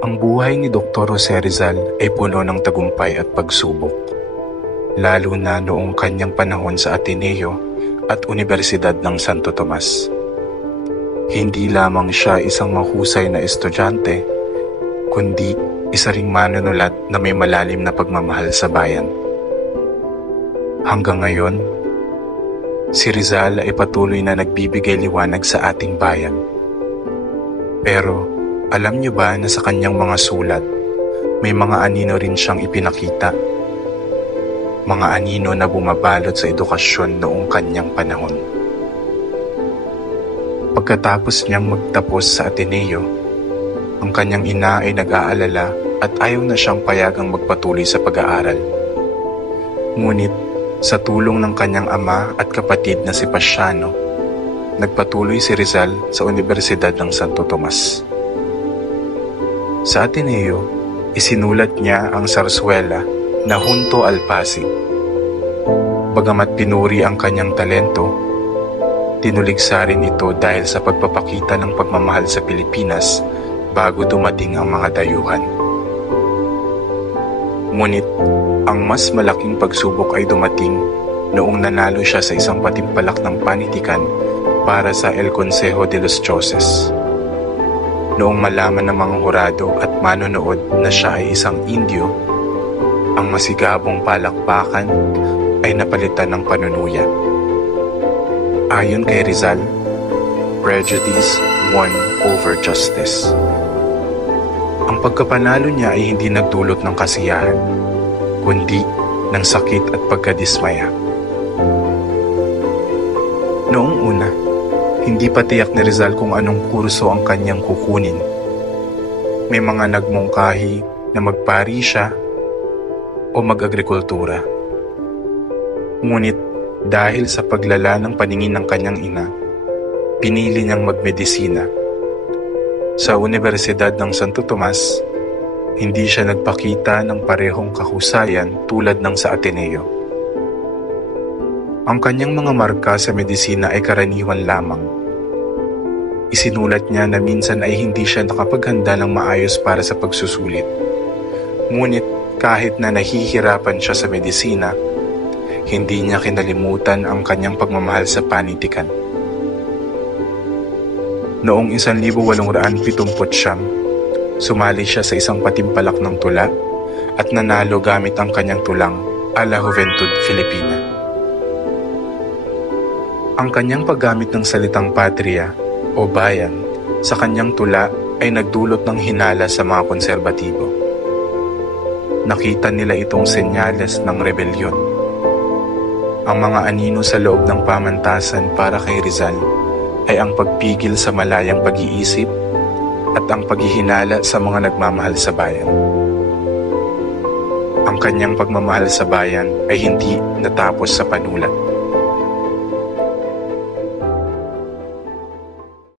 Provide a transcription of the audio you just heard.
Ang buhay ni Dr. Jose Rizal ay puno ng tagumpay at pagsubok. Lalo na noong kanyang panahon sa Ateneo at Universidad ng Santo Tomas. Hindi lamang siya isang mahusay na estudyante, kundi isa ring manunulat na may malalim na pagmamahal sa bayan. Hanggang ngayon, si Rizal ay patuloy na nagbibigay liwanag sa ating bayan. Pero alam niyo ba na sa kanyang mga sulat, may mga anino rin siyang ipinakita? Mga anino na bumabalot sa edukasyon noong kanyang panahon. Pagkatapos niyang magtapos sa Ateneo, ang kanyang ina ay nag-aalala at ayaw na siyang payagang magpatuloy sa pag-aaral. Ngunit sa tulong ng kanyang ama at kapatid na si Pasiano, nagpatuloy si Rizal sa Universidad ng Santo Tomas. Sa Ateneo, isinulat niya ang sarswela na Junto al Pasig. Bagamat pinuri ang kanyang talento, tinuligsa rin ito dahil sa pagpapakita ng pagmamahal sa Pilipinas bago dumating ang mga dayuhan. Ngunit, ang mas malaking pagsubok ay dumating noong nanalo siya sa isang patimpalak ng panitikan para sa El Consejo de los Dioses. Noong malaman ng mga hurado at manonood na siya ay isang Indio, ang masigabong palakpakan ay napalitan ng panunuya. Ayon kay Rizal, prejudice won over justice. Ang pagkapanalo niya ay hindi nagdulot ng kasiyahan, kundi ng sakit at pagkadismaya. Hindi pa tiyak ni Rizal kung anong kurso ang kanyang kukunin. May mga nagmungkahi na magpari siya o mag-agrikultura. Ngunit dahil sa paglala ng paningin ng kanyang ina, pinili niyang magmedisina. Sa Universidad ng Santo Tomas, hindi siya nagpakita ng parehong kahusayan tulad ng sa Ateneo. Ang kanyang mga marka sa medisina ay karaniwan lamang. Isinulat niya na minsan ay hindi siya nakapaghanda ng maayos para sa pagsusulit. Ngunit kahit na nahihirapan siya sa medisina, hindi niya kinalimutan ang kanyang pagmamahal sa panitikan. Noong 1879, sumali siya sa isang patimpalak ng tula at nanalo gamit ang kanyang tulang a la Juventud Filipina. Ang kanyang paggamit ng salitang patria o bayan sa kanyang tula ay nagdulot ng hinala sa mga konserbatibo. Nakita nila itong senyales ng rebelyon. Ang mga anino sa loob ng pamantasan para kay Rizal ay ang pagpigil sa malayang pag-iisip at ang paghihinala sa mga nagmamahal sa bayan. Ang kanyang pagmamahal sa bayan ay hindi natapos sa panulat.